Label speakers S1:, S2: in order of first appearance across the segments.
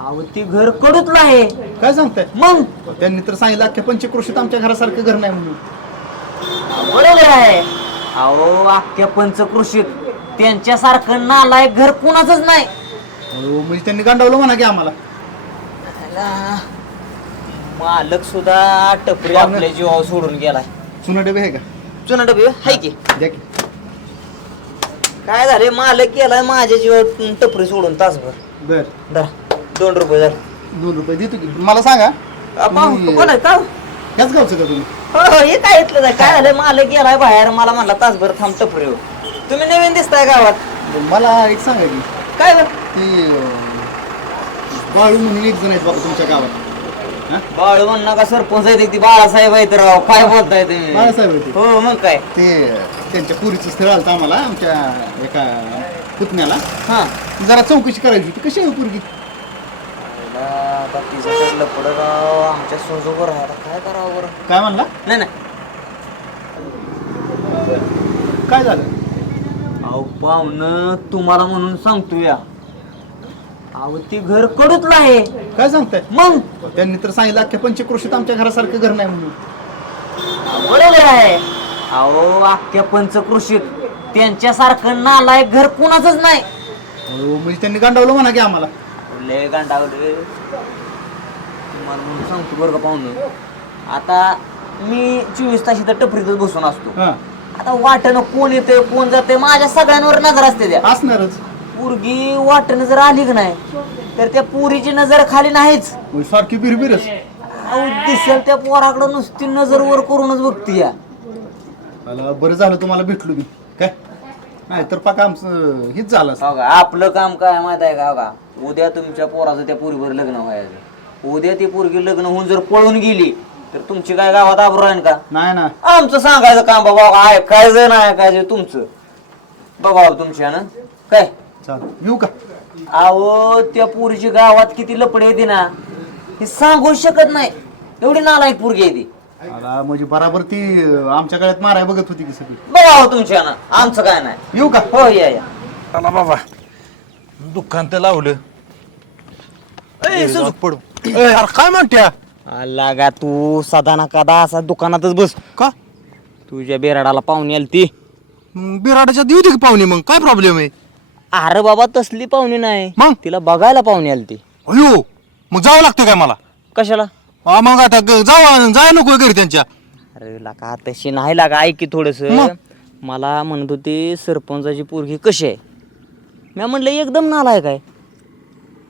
S1: अहो ती घर कडूतलं आहे.
S2: काय सांगताय?
S1: मग?
S2: त्यांनी तर सांगितलं अख्ख्या पंचकृषीत आमच्या घरासारखं घर नाही म्हणून.
S1: बरोबर आहे. अहो अख्ख्या पंचकृषीत त्यांच्यासारखं नालायक घर कुणाचंच नाही.
S2: अहो, म्हणजे त्यांनी गांडावलं म्हणा की आम्हाला.
S1: मालक सुद्धा टपरी आपल्या जीवावर सोडून गेलाय.
S2: चुना डबे आहे का?
S1: चुना डबे हाय? की.
S2: द्या की.
S1: काय झाले मालक गेलाय माझ्या जीवावर टपरी सोडून तासभर.
S2: बर.
S1: धरा. दोन रुपये झाले.
S2: दोन रुपये देतो की. मला सांगा.
S1: पाहू आहे? का हो
S2: ह्याच गावचं का तुम्ही?
S1: हो, हे काय इथलं काय? काय झालं? मालक गेलाय बाहेर. मला म्हणला तासभर थांब टपरी तुम्ही नवीन दिसताय गावात.
S2: बरं, मला एक सांगा की.
S1: काय बरं
S2: ते अं, बाळू म्हणून एक जण आहेत बाबा तुमच्या गावात. हा?
S1: बाळू म्हणणं का सरपंच आहे ती बाळासाहेब आहेत राव. काय बोलताय तुम्ही?
S2: बाळासाहेब आहेत. ते.
S1: हो मग काय?
S2: ते त्यांच्या पुरीचं स्थळ आलं आम्हाला आमच्या एका पुतण्याला.
S1: हा.
S2: जरा चौकशी करायची होती. कशी आहे पुरगी?
S1: लपड राव आमच्या सोजोबर राहायला काय करावं बरं?
S2: काय म्हणला?
S1: नाही नाही.
S2: काय झालं?
S1: अहो पाहुणं तुम्हाला म्हणून सांगतो या अहो ती घर कडूतलं आहे.
S2: काय सांगताय?
S1: मग?
S2: त्यांनी तर सांगितलं अख्ख्या पंचकृषीत आमच्या घरासारखं घर नाही म्हणून.
S1: बरोबर आहे. अहो अख्ख्या पंचकृषीत त्यांच्यासारखं नालायक घर कुणाचंच नाही.
S2: अहो, म्हणजे त्यांनी गांडावलं म्हणा की आम्हाला.
S1: लय गांडावले. तुम्हाला म्हणून सांगतो बरं का पाहुणं. आता मी चोवीस तास इथं टपरीतच बसून असतो.
S2: हा.
S1: आता वाटणं कोण येते कोण जाते माझ्या सगळ्यांवर नजर असते त्या.
S2: असणारच.
S1: पोरगी वाटणं जर आली की नाही तर त्या पुरीची नजर खाली नाहीच.
S2: सारखी बिरबिरच.
S1: अहो दिसेल त्या पोराकडं नुसती नजर वर करूनच बघते या.
S2: मला बरं झालं तुम्हाला भेटलो मी. काय? नाही तर पाका आमचं हीच झालं असतं.
S1: हो का आपलं काम काय माहीत आहे का हो का? उद्या तुमच्या पोराचं त्या पोरीवर लग्न व्हायचं. उद्या ती पोरगी लग्न होऊन जर पळून गेली तर तुमची काय गावात आबरू राहील का?
S2: नाही ना.
S1: आमचं सांगायचं काम बाबा आहे काय जण आहे काय जे तुमचं बघा तुमच्या ना काय?
S2: चाल येऊ का?
S1: अहो त्या पोरीची गावात किती लपडे येते ना हे सांगू शकत नाही. एवढी नालायक पोरगी आहे ती.
S2: मला म्हणजे बराबर ती अं, आमच्या काळात माराय बघत होती की सगळी.
S1: बघा हो तुमच्या ना आमचं काय नाही.
S2: येऊ का?
S1: हो या या.
S3: चला बाबा. दुकान तर लावलं. पडू. काय म्हणत्या?
S1: आला गा तू सदा ना कदा असा दुकानातच बस.
S3: का?
S1: तुझ्या बेराडाला पाहुणी आली ती
S3: बिराडाच्या देऊ दे की पाहुणे मग काय प्रॉब्लेम आहे?
S1: अरे बाबा तसली पाहुणी नाही.
S3: मग?
S1: तिला बघायला पाहुणी आली ती
S3: अयो मग जावं लागतं काय मला?
S1: कशाला?
S3: हा, मग आता ग- जावा जाय नको घरी त्यांच्या.
S1: अरे लागा तशी नाही लागा ऐक की थोडस.
S3: मग?
S1: मला म्हणत होती सरपंचाची पोरगी कशी आहे? मी म्हणलं एकदम नालायक आहे.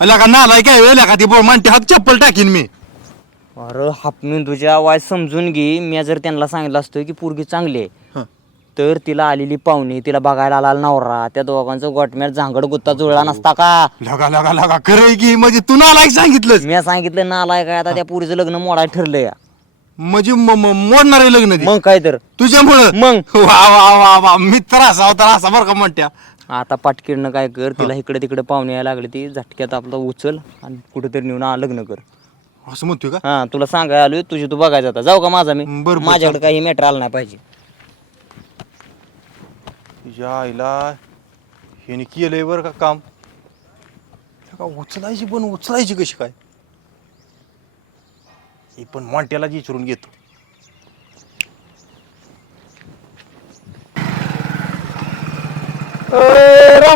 S3: अल्या का नालाय काय वेळ का ती म्हणते हात चप्पल टाकीन मी
S1: अरे हापमीन तुझ्या आवाज समजून घे. मी जर त्यांना सांगितलं असतं की पोरगी चांगली आहे
S3: हं.
S1: तर तिला आलेली पाहुणी तिला बघायला आला नवरा त्या दोघांचं गोटम्यात झांगड गुत्ता जुळला नसता का?
S3: लगा लगा लगा. खरंय की म्हणजे तू नालायक सांगितलंस.
S1: मी सांगितलं नालायक आहे. आता त्या पोरीचं लग्न मोडाय ठरलंय. या.
S3: म्हणजे म- म- मोडणार आहे लग्न ते.
S1: मग काय तर?
S3: तुझ्यामुळं?
S1: मग?
S3: वा वा वा वा. मी तर असा तर असा बरं का म्हणत्या
S1: आता पाटकिडनं काय कर तिला इकडे तिकडे पाहुणे यायला लागली ती झटक्यात आपला उचल आणि कुठेतरी नेऊन आ- लग्न कर.
S3: असं म्हणतोय का?
S1: हा तुला सांगाय आलोय तुझी तू बघायचं आता. जाऊ का माझा मी?
S3: बरं, बरं,
S1: माझ्याकडे काही मॅटर आलं नाही पाहिजे.
S3: तुझ्या आईला ह्याने केलंय बरं का काम? का उचलायची पण उचलायची कशी काय? ही पण मोंट्याला विचारून घेतो.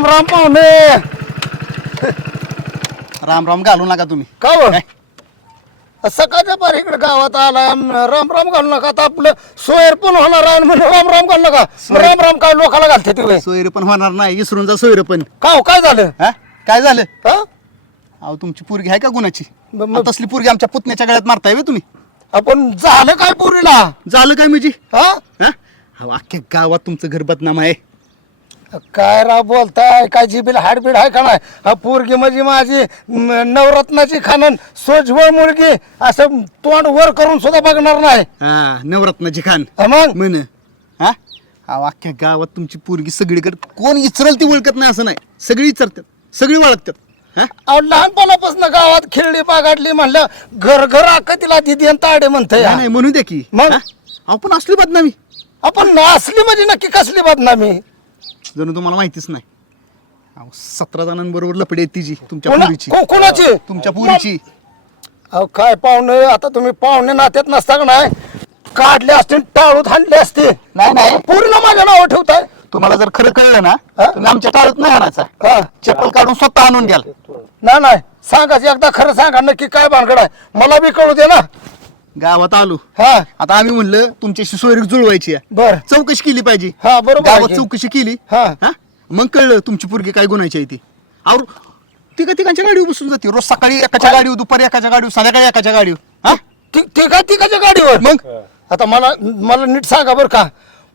S2: राम राम पाहुणे राम राम घालू नका तुम्ही.
S4: का बरं? सकाळच्या पार इकडे गावात आला राम राम घालू नका. आता आपलं सोयर पण होणार आहे म्हणजे राम राम घालू नका. राम राम काय लोकाला घालते तुम्ही
S2: सोयरे पण होणार नाही विसरून जा सोयरे पण.
S4: का हो, काय झालं?
S2: हा? काय झालं?
S4: हा?
S2: अहो तुमची पोरगी आहे का गुणाची?
S4: मग-
S2: तसली पोरगी आमच्या पुतण्याच्या गळ्यात मारताय व्हय तुम्ही.
S4: आपण झालं काय पुरीला?
S2: झालं काय म्हणजे?
S4: हा?
S2: हा? अहो, अख्ख्या गावात तुमचं घर बदनाम आहे.
S4: काय राव बोलताय? काय जिबील हाडबीड आहे का नाही? हा पोरगी म्हणजे माझी म, नवरत्नाची खानन सोजवळ मुलगी. असं तोंड वर करून सुद्धा बघणार नाही.
S2: हा नवरत्नाची खान.
S4: हा मग?
S2: म्हण. हा? अहो, अख्ख्या गावात तुमची पोरगी सगळीकडे कोण इचरल ती ओळखत नाही असं नाही. सगळी इचरतात सगळी ओळखतात. हा?
S4: अहो, लहानपणापासून गावात खेळली बागाडली म्हणलं घर घर तिला दिदी आणि ताडे म्हणतंय.
S2: नाही, नाही म्हणू द्या की.
S4: मग?
S2: हा? अहो पण असली बदनामी.
S4: आपण असली म्हणजे नक्की कसली बदनामी?
S2: जणू तुम्हाला माहितीच नाही. अहो, सतरा जणांबरोबर लपडी आहेत तिची तुमच्या
S4: कोणा-
S2: पुरीची
S4: को- कोणाची?
S2: तुमच्या पुरीची
S4: अहो काय पाहुणे आता तुम्ही पाहुणे नात्यात नसता का नाही? काढले असते टाळूत हाणले असते
S2: नाही, नाही.
S4: पूर्ण माझ्या नाव ठेवताय.
S2: तुम्हाला जर खरं कळलं ना
S4: हा?
S2: तुम्ही आमच्या टाळत नाही आणायचा.
S4: हा.
S2: चप्पल काढून स्वतः आणून घ्याल
S4: नाही नाही. सांगाच एकदा खरं सांगा नक्की काय भानगड आहे. मला बी कळू दे ना.
S2: गावात आलो.
S4: हा.
S2: आता आम्ही म्हणलं तुमच्याशी सोयरीक जुळवायची आहे.
S4: बर.
S2: चौकशी केली पाहिजे.
S4: हा, बरोबर आहे
S2: गावात
S4: की.
S2: चौकशी केली.
S4: हा.
S2: हा? मग कळलं तुमची पोरगी काय गुणायची आहे ती. और तिघा तिघांच्या गाडीवर बसून जाते. रोज सकाळी एकाच्या गाडीवर दुपारी एकाच्या गाडीवर संध्याकाळी एकाच्या गाडीवर. हा?
S4: ते ते काय ती कशा गाडीवर?
S2: मग?
S4: आता मला मला नीट सांगा बरं का.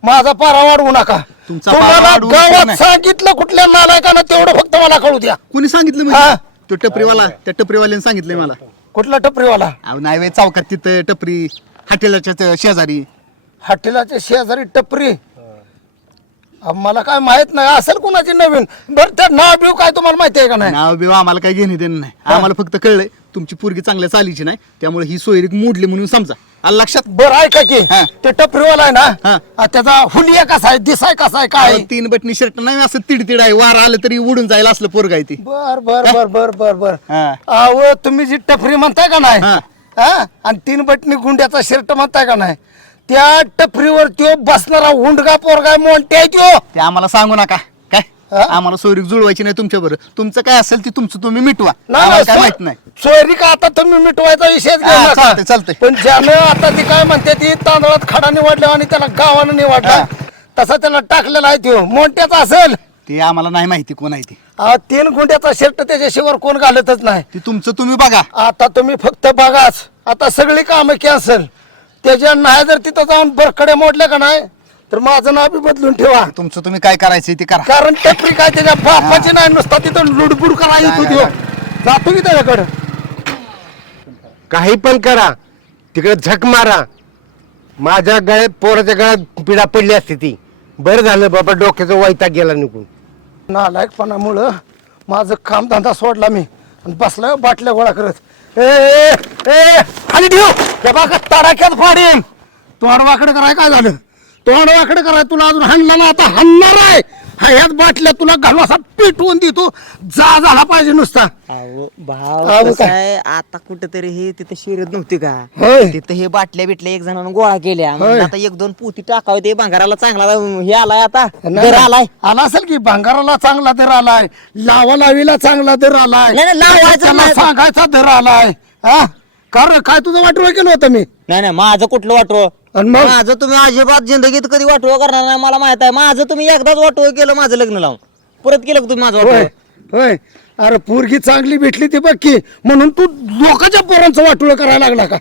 S4: माझा पारा वाढवू नका.
S2: तुमचा पारा
S4: तुम्हाला
S2: वाढवू
S4: गावात
S2: नाही.
S4: सांगितलं कुठल्या नालायकानं तेवढं फक्त मला कळू द्या.
S2: कोणी सांगितलं
S4: हा.
S2: म्हणजे तो टपरीवाला त्या टपरीवाल्याने सांगितलंय मला.
S4: कुठला टपरीवाला?
S2: अहो नाही वे चौकात तिथं टपरी हॉटेलाच्या त्या शेजारी.
S4: हॉटेलाच्या शेजारी टपरी? मला काय माहीत नाही असेल कुणाची नवीन? बरं तर नाव बिव काय तुम्हाला माहिती आहे का नाही?
S2: नाव बिव आम्हाला काही घेणे देणं नाही. आम्हाला फक्त कळलंय. तुमची पोरगी चांगल्या चालीची नाही त्यामुळे ही सोयरीक मोडली म्हणून समजा आलं लक्षात
S4: बरं ऐका की
S2: हा.
S4: ते टपरीवाला आहे
S2: हा.
S4: ना आ, त्याचा हुलिया कसा आहे दिसाय कसा आहे काय
S2: अहो, तीन बटणी शर्ट नाही असं तिडतिड आहे वार आलं तरी उडून जायला असलं पोरग आहे ती
S4: बर बर बर बर बर बर
S2: हा.
S4: अहो तुम्ही जी टपरी म्हणताय का नाही
S2: हा.
S4: हा आणि तीन बटणी गुंड्याचा शर्ट म्हणताय का नाही त्या टपरीवर त्यो बसणारा हुंडगा पोरगा मोठे आहे त्यो
S2: ते आम्हाला सांगू नका? आम्हाला सोयरीक जुळवायची नाही तुमच्या बरोबर तुमचं काय असेल ते तुमचं तुम्ही मिटवा. आम्हाला काय माहीत नाही.
S4: सोयरी का आता तुम्ही मिटवायचा विषयच घेऊ
S2: हा. चालतंय, चालतंय.
S4: पण ज्यानं आता ती काय म्हणते ती तांदळात खडा निवडला आणि त्याला गावानं निवडला.
S2: हा.
S4: तसा त्याला टाकलेला आहे त्यो मोठ्याचा असेल.
S2: ते आम्हाला नाही माहिती कोण आहे ती.
S4: अहो, तीन गुंड्याचा शर्ट त्याच्याशिवाय कोण घालतच नाही.
S2: ती तुमचं तुम्ही बघा.
S4: आता तुम्ही फक्त बघाच. आता सगळी कामं कॅन्सल त्याच्या नाही जर तिथं जाऊन बरकडे मोडले का नाही तर माझं नाव बी बदलून ठेवा.
S2: तुमचं तुम्ही काय करायचं ते करा.
S4: कारण टपरी काय त्याच्या बापाची नाही नुसता तिथं लुडबुड करा येतो त्यो जातो की त्याच्याकडे?
S5: काही पण करा. तिकडे झक मारा. माझ्या गळ्यात पोराच्या गळ्यात पिढा पडली असते ती. बरं झालं बाबा डोक्याचा वैताग गेला निघून.
S4: नालायकपणामुळं माझं काम धंदा सोडला मी. आणि बसला बाटल्या गोळा करत. ए ए, ए खाली ठेव. त्या बागा तडाख्यात फाडीन वाकडे कराय काय झालं? तोंड वाकडे कराय तुला अजून हाणला ना आता हाणणार आहे. हा ह्याच बाटल्या तुला घालून असा पिटवून देतो. जा झाला पाहिजे नुसता.
S1: अहो भाव
S4: अहो,
S1: कसं
S4: काय?
S1: आहे? आता कुठेतरी हे तिथं शिरत नव्हती का?
S4: होय.
S1: तिथं हे बाटल्या बिटल्या एक जणांना गोळा केल्या.
S4: होय.
S1: आता एक दोन पोती टाकावं ते भांगाराला चांगला हे आलाय आता. दर आलाय.
S4: आला असेल की भांगाराला चांगला दर आलाय लावा लावीला चांगला दर आलाय
S1: नाही, नाही, लावायचा
S4: त्याला
S1: नाही.
S4: सांगायचा दर आलाय. हा? कारण काय तुझं वाटवं केलं होतं मी?
S1: नाही नाही माझं कुठलं वाटव
S4: आणि मग?
S1: माझं तुम्ही अजिबात जिंदगीत कधी वाटव करणार नाही मला माहीत आहे. माझं तुम्ही एकदाच वाटव केलं माझं लग्न लावून. परत केलं का तुम्ही माझं
S4: होय
S1: वाटव
S4: होय. अरे पोरगी चांगली भेटली ती बघ की म्हणून तू लोकांच्या पोरांचं वाटोळ करायला लागला का?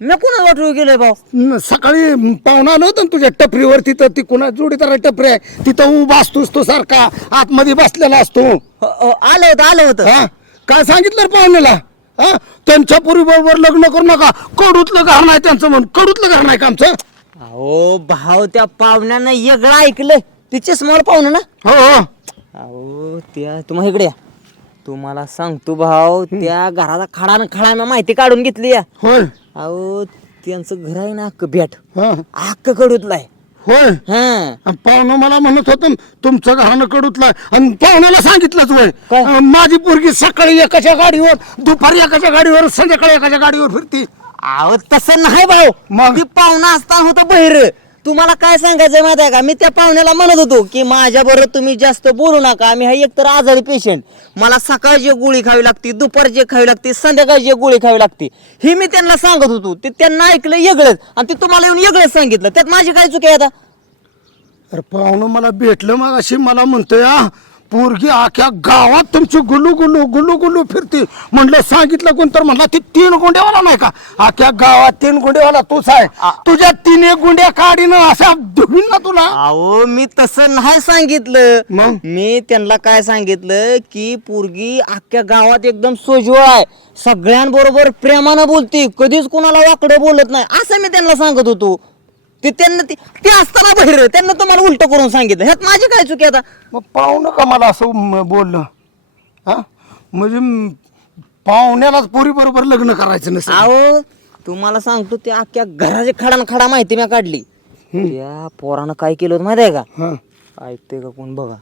S1: मी कुणा वाटव केलंय भाऊ?
S4: न, सकाळी पाहुणा आलं होतं ना तुझ्या टपरीवर तिथं ती कुणा जोडीदार टपरी आहे. तिथं उभा असतोस तो सारखा आतमध्ये बसलेला असतो.
S1: हो, आलं होतं आलं होतं.
S4: हा? काय सांगितलं रे पाहुण्याला? हा? त्यांच्या पोरी बरोबर लग्न करू नका. कडूतलं घर नाही त्यांचं म्हणून. कडूतलं घर नाही का आमचं?
S1: अहो भाव त्या पाहुण्यानं वेगळं ऐकलं तिचेच मला पाहुणं ना?
S4: हो हो.
S1: अहो त्या तुम्हाला इकडे या. तुम्हाला सांगतो भाऊ त्या घराचा खडा न खडा मी माहिती काढून घेतली या.
S4: होय.
S1: अहो त्यांचं घर आहे ना अख्ख भेट.
S4: हा.
S1: अख्ख कडूतलाय
S4: होय?
S1: हा.
S4: आणि पाहुणं मला म्हणत होतं तुमचं घरानं कडूतलं आणि पाहुण्याला सांगितलंच वय.
S1: काय?
S4: अं, माझी पोरगी सकाळी एकाच्या गाडीवर दुपारी एकाच्या गाडीवर संध्याकाळी एकाच्या गाडीवर फिरती.
S1: अहो तसं नाही भाऊ.
S4: मग?
S1: ती पाहुणा असताना होतं बहिर. तुम्हाला काय सांगायचं माहिती आहे का? मी त्या पाहुण्याला म्हणत होतो की माझ्या बरोबर तुम्ही जास्त बोलू नका. मी हा एकतर आजारी पेशंट मला सकाळची गोळी खावी लागते दुपारची खावी लागते संध्याकाळची एक गोळी खावी लागते ही मी त्यांना सांगत होतो. ते त्यांना ऐकलं वेगळंच आणि ते तुम्हाला येऊन वेगळंच सांगितलं. त्यात माझी काय चुकी आहे आता?
S4: अरे पाहुणं मला भेटलं मग अशी मला म्हणतोय हा पोरगी अख्या गावात तुमची गुल्लू गुल्लू गुल्लू गुल्लू फिरते. म्हणलं सांगितलं कोण तर म्हणला ती तीन गुंड्यावाला नाही का? अख्या गावात तीन गुंड्यावाला तूच आहे तुझ्या तीन एक गुंड्या काढीन अशा धुवीन ना तुला.
S1: अहो मी तसं नाही सांगितलं.
S4: मग?
S1: मी त्यांना काय सांगितलं की पोरगी अख्ख्या गावात एकदम सोजवळ आहे. सगळ्यांबरोबर प्रेमानं बोलते. कधीच कोणाला वाकडं बोलत नाही. असं मी त्यांना सांगत होतो. ते त्यांना ते ते असताना बाहेर त्यांना तुम्हाला उलट करून सांगितलं. ह्यात माझी काय चुकी आता?
S4: मग पाहुणं का मला असं म- बोललं हा? म्हणजे म- पाहुण्यालाच पोरी बरोबर लग्न करायचं नसेल.
S1: अहो तुम्हाला सांगतो ते अख्ख्या घराची खडा खडा माहिती मी काढली. त्या पोरानं काय केलं होतं माहिती आहे का?
S4: हा.
S1: ऐकते का कोण? बघा.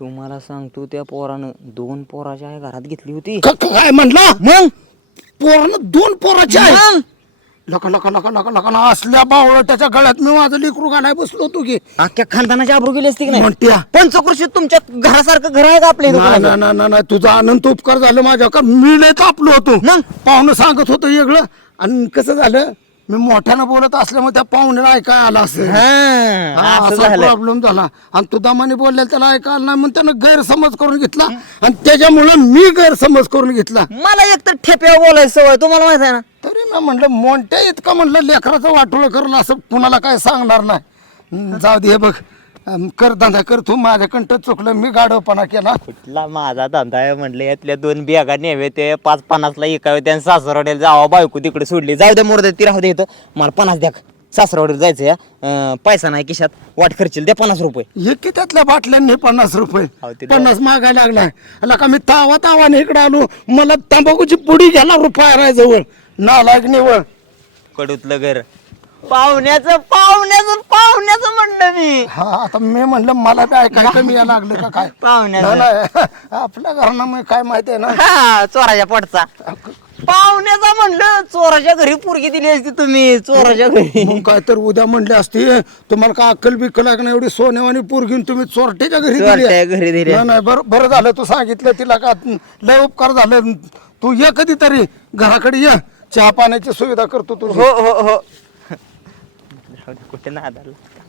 S1: तुम्हाला सांगतो त्या पोरानं दोन पोराच्या घरात घेतली होती.
S4: क- क- काय म्हणला?
S1: मग?
S4: पोरानं दोन पोराचे आहे
S1: मग?
S4: लका लका लका लका लका ना असल्या गळ्यात मी माझं लेकरू घालाय बसलो होतो की.
S1: अख्ख्या खानदानाची आबरू गेली असती की नाही?
S4: म्हणत्या.
S1: पंचकृषी तुमच्या घरासारखं घर आहे का आपल्या इथं
S4: नाही
S1: कोणाचं?
S4: नाही, नाही नाही, नाही तुझा आनंद उपकार झालं माझ्यावर. मी लय तापलो होतो?
S1: मग?
S4: पाहुणं सांगत होतं वेगळं. आणि कसं झालं? मी मोठ्यानं बोलत असल्यामुळे त्या पाहुण्याला ऐकाय आला असं
S1: हा,
S4: हा,
S1: असं
S4: असा प्रॉब्लेम झाला. आणि तू दमाने बोललेला त्याला ऐकायला नाही म्हणून त्यानं गैरसमज करून घेतला. आणि त्याच्यामुळं मी गैरसमज करून घेतला.
S1: मला एक तर ठेप्या बोलायचं सवय तुम्हाला माहीत आहे ना?
S4: तरी मी म्हणलं मोठ्या इतकं म्हणलं लेकराचं वाटोळं करून असं कुणाला काय सांगणार नाही. जाऊ दे हे बघ. कर धंदा कर तू माझ्याकडं चुकलं मी गाडवपणा केला.
S1: कुठला माझा धंदा आहे म्हणलं यातल्या दोन बियागा नेवे ते पाच पन्नासला एकावे त्यानं सासरवाड्याला जावा बायको तिकडे सोडली. जाऊ दे मोर दे ती राहू दे इथं. मला पन्नास द्या. सासरवाड्याला जायचं या अं, पैसा नाही खिशात. वाट खर्चील द्या पन्नास रुपये.
S4: एक त्यातल्या बाटल्यांनी पन्नास रुपये.
S1: अहो, ते
S4: पन्नास मागायला लागलाय. आला का मी तावा तावाने इकडे आलो मला तंबाखूची पुडी घ्यायला रुपया जवळ नालायक निवळ.
S1: कडूतलं घर. पाहुण्याचं पाहुण्याचं पाहुण्याचं म्हणलं मी.
S4: हा आता मी म्हणलं मला बी ऐकायचं मी यायला लागलं का काय?
S1: पाहुण्याचं.
S4: नाही, नाही. आपल्या घरानं काय माहिती आहे ना?
S1: हा चोराच्या पोटचा. पाहुण्याचा म्हणलं चोराच्या घरी पोरगी दिली असती तुम्ही चोराच्या घरी.
S4: मग काय तर उद्या म्हणले असते तुम्हाला का अक्कल बिक्कल आहे का नाही? एवढी सोन्यावानी पोरगीन तुम्ही चोरट्याच्या घरी दिली
S1: चोरट्या घरी दिली.
S4: नाही, नाही बरं बरं झालं तू सांगितलं तिला का लय उपकार झाले. तू ये कधीतरी घराकडे ये. चहा पाण्याची सुविधा करतो तुझी.
S1: हो हो हो. कुठे नादाला.